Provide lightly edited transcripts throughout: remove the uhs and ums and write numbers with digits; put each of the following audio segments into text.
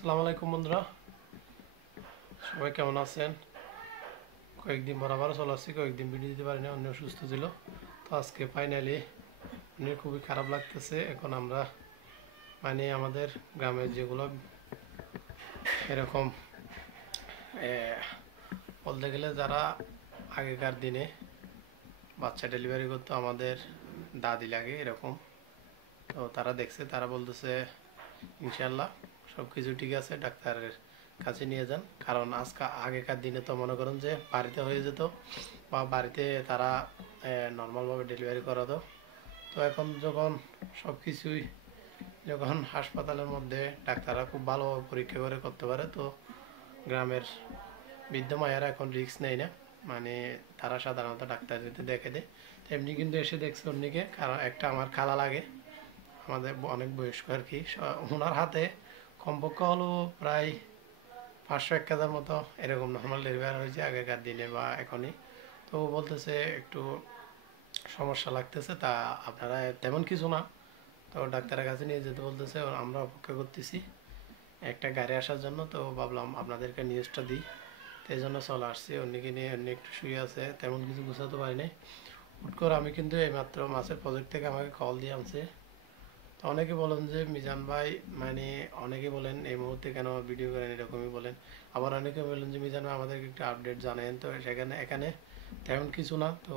আসসালামু আলাইকুম বন্ধুরা, সবাই কেমন আছেন? কয়েকদিন বরাবর চলে আসছি, কয়েকদিন ভিডিও দিতে পারি না, অন্য অসুস্থ ছিল। তো আজকে ফাইনালি অনেক খুবই খারাপ লাগতেছে। এখন আমরা আমাদের গ্রামের যেগুলো এরকম বলতে গেলে যারা আগেকার দিনে বাচ্চা ডেলিভারি করতো, আমাদের দাদি লাগে এরকম, তো তারা দেখছে, তারা বলতেছে ইনশাল্লাহ সব কিছু ঠিক আছে, ডাক্তারের কাছে নিয়ে যান। কারণ আগেকার দিনে তো মনে করেন যে বাড়িতে হয়ে যেত বা বাড়িতে তারা নর্মালভাবে ডেলিভারি করাতো। তো এখন যখন সব কিছুই যখন হাসপাতালের মধ্যে ডাক্তাররা খুব ভালোভাবে পরীক্ষা করে করতে পারে, তো গ্রামের বৃদ্ধ মায়েরা এখন রিস্ক নেয় না, তারা সাধারণত ডাক্তার যেতে দেখে দেয়। তেমনি কিন্তু এসে দেখছে অন্যকে, কারণ একটা আমার খালা লাগে, আমাদের অনেক বয়স্ক আর কি, ওনার হাতে কমপক্ষে হলো প্রায় 500-1000 মতো এরকম নর্মাল ডেলিভারি হয়েছে আগেকার দিনে বা এখনই। তো বলতেছে একটু সমস্যা লাগতেছে, তা আপনারা তেমন কিছু না, তো ডাক্তারের কাছে নিয়ে যেতে বলতেছে। আমরা অপেক্ষা করতেছি একটা গাড়ি আসার জন্য, তো ভাবলাম আপনাদেরকে নিউজটা দিই, তো এই জন্য চলে আসছি। অন্যকে নিয়ে অন্য একটু শুয়ে আছে, তেমন কিছু গুছাতে পারি নাই। হুট করে আমি কিন্তু এইমাত্র মাছের প্রজেক্ট থেকে আমাকে কল দিয়ে আনছে। তো অনেকে বলেন যে মিজান ভাই, অনেকে বলেন এই মুহূর্তে কেন ভিডিও করেন, এরকমই বলেন। আবার অনেকে বলেন যে মিজান ভাই আমাদেরকে একটু আপডেট জানেন। তো এখানে তেমন কিছু না, তো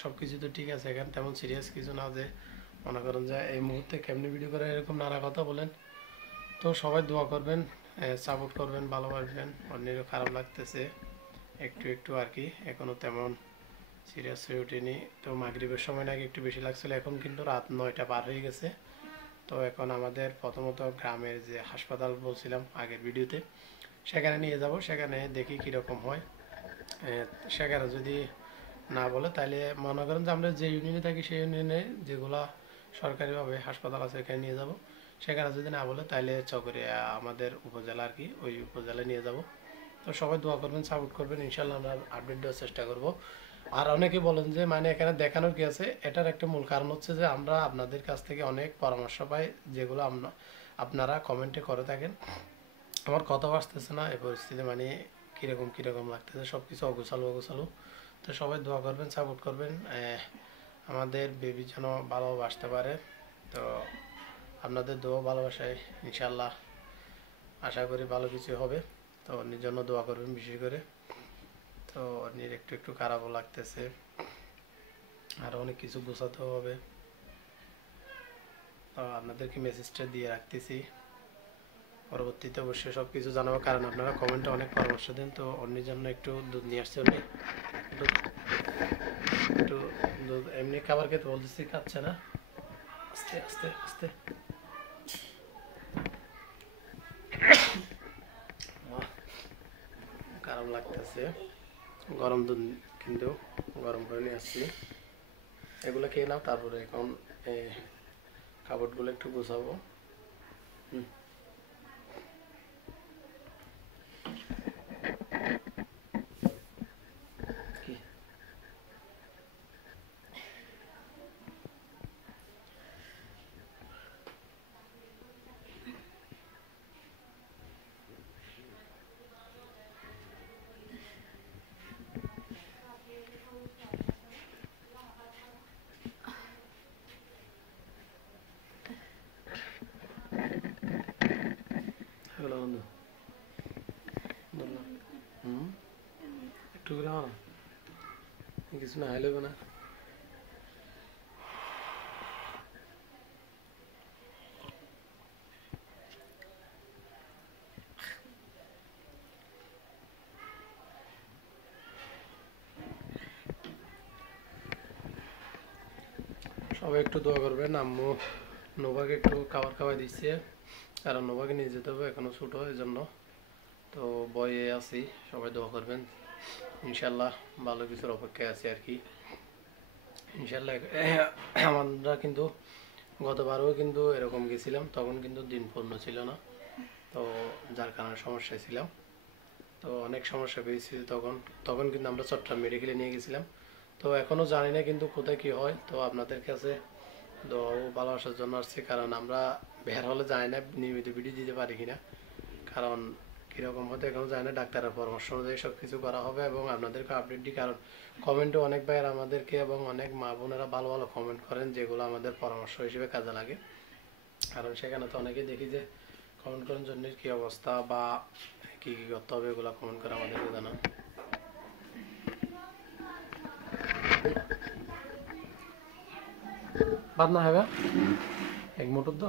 সব কিছু তো ঠিক আছে, এখানে তেমন সিরিয়াস কিছু না যে মনে করেন যে এই মুহূর্তে কেমনি ভিডিও করে এরকম নানা কথা বলেন। তো সবাই দোয়া করবেন, সাপোর্ট করবেন, ভালোবাসবেন। অন্যেরও খারাপ লাগতেছে একটু একটু আর কি, এখনও তেমন সিরিয়াস হয়ে ওঠেনি। তো মাগরিবের সময় নাকি একটু বেশি লাগছিল, এখন কিন্তু রাত 9টা পার হয়ে গেছে। তো এখন আমাদের প্রথমত গ্রামের যে হাসপাতাল বলছিলাম আগের ভিডিওতে, সেখানে নিয়ে যাব, সেখানে দেখি কীরকম হয়। সেখানে যদি না বলে তাহলে মনে করেন যে আমরা যে ইউনিয়নে থাকি সেই ইউনিয়নে যেগুলো সরকারিভাবে হাসপাতাল আছে এখানে নিয়ে যাব। সেখানে যদি না বলে তাহলে চকরিয়া আমাদের উপজেলা আর কি, ওই উপজেলায় নিয়ে যাব। তো সবাই দোয়া করবেন, সাপোর্ট করবেন, ইনশাল্লাহ আমরা আপডেট দেওয়ার চেষ্টা করব। আর অনেকে বলেন যে এখানে দেখানোর কি আছে, এটার একটা মূল কারণ হচ্ছে যে আমরা আপনাদের কাছ থেকে অনেক পরামর্শ পাই, যেগুলো আপনারা কমেন্টে করে থাকেন। আমার কথা আসতেছে না এই পরিস্থিতি, কীরকম কীরকম লাগতেছে, সব কিছু অগোছালো অগোছালো। তো সবাই দোয়া করবেন, সাপোর্ট করবেন, আমাদের বেবি যেন ভালোবাসতে পারে। তো আপনাদের দোয়া ভালোবাসায় ইনশাল্লাহ আশা করি ভালো কিছু হবে। তো অন্যের জন্য দোয়া করবেন বিশেষ করে। তো অন্যের একটু একটু খারাপও লাগতেছে, আরও অনেক কিছু গোছাতেও হবে। তো আপনাদেরকে মেসেজটা দিয়ে রাখতেছি, পরবর্তীতে অবশ্যই সব কিছু জানাবো, কারণ আপনারা কমেন্টে অনেক পরামর্শ দেন। তো অন্যের জন্য একটু দুধ নিয়ে আসছে, উনি একটু দুধ এমনি খাবার খেতে বলতেছি, খাচ্ছে না, আস্তে আস্তে আস্তে। খারাপ লাগতেছে, গরম দুধ কিন্তু গরম করে নিয়ে আসছি, এগুলো খেয়ে নাও। তারপরে এখন কাপড়গুলো একটু গোছাবো। হলো বন্ধু, একটু করে না, কিছু না হাইলে না। সবাই একটু দোয়া করবেন। আম্মু নোভাকে একটু খাবার খাওয়াই দিচ্ছে, কারণ নোভাকে নিয়ে যেতে হবে, এখনো ছোটো, এই জন্য। তো বয়ে আছি, সবাই দোয়া করবেন, ইনশাল্লাহ ভালো কিছুর অপেক্ষায় আছি আর কি। ইনশাল্লাহ আমরা কিন্তু গতবারও কিন্তু এরকম গেছিলাম, তখন কিন্তু দিন পূর্ণ ছিল না, তো যার কারণে সমস্যায় ছিলাম। তো অনেক সমস্যা পেয়েছি তখন তখন কিন্তু আমরা চট্টগ্রাম মেডিকেলে নিয়ে গেছিলাম। তো এখনও জানি না কিন্তু কোথায় কী হয়। তো আপনাদের কাছে দোয়া ও ভালোবাসার জন্য আসছি, কারণ আমরা বের হলে যায় না, নিয়মিত ভিডিও দিতে পারি কিনা, কারণ কীরকম হতে এখনও যায় না। ডাক্তারের পরামর্শ অনুযায়ী সব কিছু করা হবে এবং আপনাদেরকে আপডেট দিই, কারণ কমেন্টও অনেক ভাইয়ের আমাদেরকে এবং অনেক মা বোনেরা ভালো ভালো কমেন্ট করেন যেগুলো আমাদের পরামর্শ হিসেবে কাজে লাগে। কারণ সেখানে তো অনেকেই দেখি যে কমেন্ট করেন জন্যের কী অবস্থা বা কী কী করতে হবে এগুলো কমেন্ট করে আমাদেরকে জানান। বাদ না হবে এক মোটর তো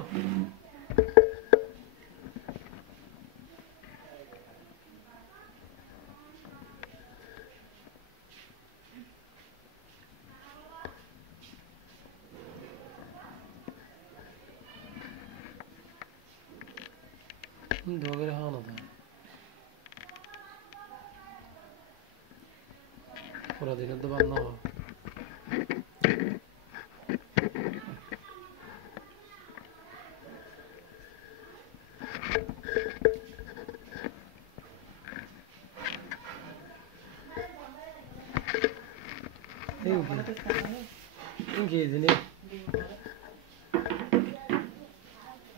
ধোয়া করে খাওয়ানো যায় পুরা দিনের তো বাদ না হয়। Ingi ഇതിന്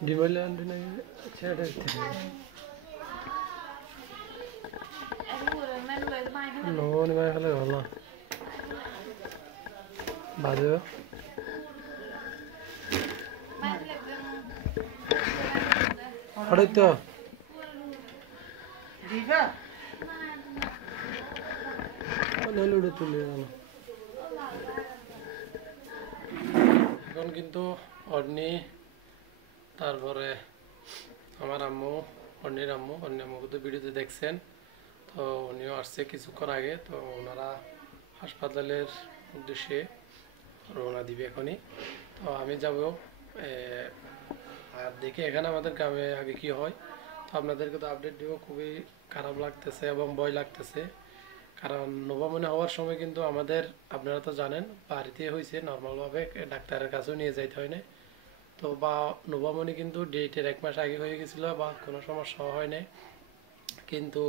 ഡിമലാൻഡിനെ ചേട്ടാ നോന് മേഖല കൊള്ളാം ബാധയോ അടുത്തോ এখন কিন্তু অর্নি তারপরে আমার আম্মু অর্নির আম্মু কিন্তু ভিডিওতে দেখছেন, তো উনিও আসছে কিছুক্ষণ আগে। তো ওনারা হাসপাতালের উদ্দেশ্যে রওনা দিবে এখনই। তো আমি যাব আর দেখি এখানে আমাদের গ্রামে আগে কি হয়। তো আপনাদেরকে তো আপডেট দিব। খুবই খারাপ লাগতেছে এবং ভয় লাগতেছে, কারণ নবমনে হওয়ার সময় কিন্তু আমাদের আপনারা তো জানেন বাড়িতে হয়েছে, নর্মালভাবে ডাক্তারের কাছেও নিয়ে যাইতে হয় না। তো বা নবমনি কিন্তু ডেটের 1 মাস আগে হয়ে গেছিলো বা কোনো সমস্যা হয় নাই, কিন্তু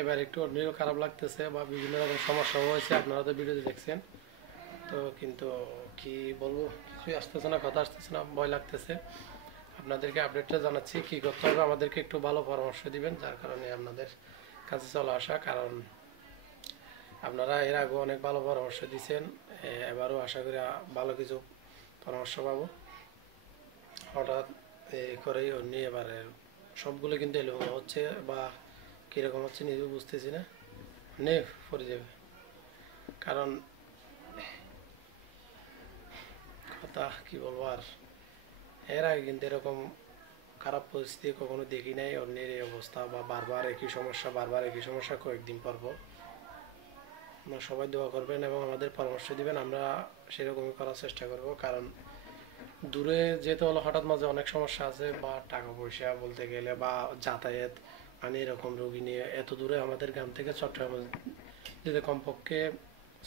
এবার একটু অন্যও খারাপ লাগতেছে বা বিভিন্ন রকম সমস্যা হয়েছে, আপনারা তো ভিডিওতে দেখছেন। তো কিন্তু কি বলবো, কিছুই আসতেছে না, কথা আসতেছে না, ভয় লাগতেছে। আপনাদেরকে আপডেটটা জানাচ্ছি, কি করতে হবে আমাদেরকে একটু ভালো পরামর্শ দিবেন, যার কারণে আপনাদের কাছে চলে আসা। কারণ আপনারা এর আগে অনেক ভালো পরামর্শ দিয়েছেন, এবারও আশা করি ভালো কিছু পরামর্শ পাবো। হঠাৎ এই করেই অন্য এবারে সবগুলো কিন্তু এলোমেলো হচ্ছে বা কীরকম হচ্ছে নিজেও বুঝতেছি না, পড়ে যাবে। কারণ কথা কি বলবো আর, এর আগে কিন্তু এরকম খারাপ পরিস্থিতি কখনো দেখি নাই। অন্যের এই অবস্থা বা বারবার একই সমস্যা কয়েকদিন পর পর। সবাই দোয়া করবেন এবং আমাদের পরামর্শ দিবেন, আমরা সেরকমই করার চেষ্টা করব। কারণ দূরে যেতে হলো হঠাৎ মাঝে অনেক সমস্যা আছে, বা টাকা পয়সা বলতে গেলে বা যাতায়াত, মানে এরকম রোগী নিয়ে এত দূরে আমাদের গ্রাম থেকে চট্টগ্রাম যেতে কমপক্ষে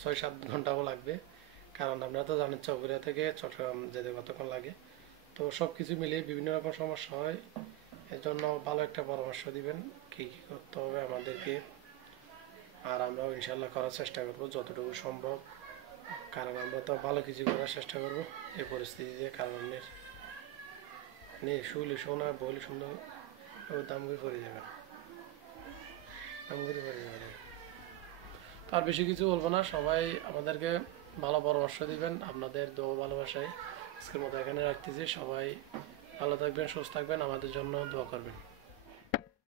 6-7 ঘন্টাও লাগবে। কারণ আপনারা তো জানেন চকরিয়া থেকে চট্টগ্রাম যেতে কতক্ষণ লাগে। তো সব কিছু মিলিয়ে বিভিন্ন রকম সমস্যা হয়, এর জন্য ভালো একটা পরামর্শ দিবেন কী কী করতে হবে আমাদেরকে। আর আমরাও ইনশাল্লাহ করার চেষ্টা করব যতটুকু সম্ভব, কারণ আমরা তো ভালো কিছু করার চেষ্টা করব এই পরিস্থিতিতে। কারণ শুলে শোনা বলি সুন্দর দাম করে পড়ে যাবে, তার বেশি কিছু বলবো না। সবাই আমাদেরকে ভালো পরামর্শ দিবেন, আপনাদের দোয়া ভালোবাসায় আজকের মতো এখানে রাখতেছি। সবাই ভালো থাকবেন, সুস্থ থাকবেন, আমাদের জন্য দোয়া করবেন।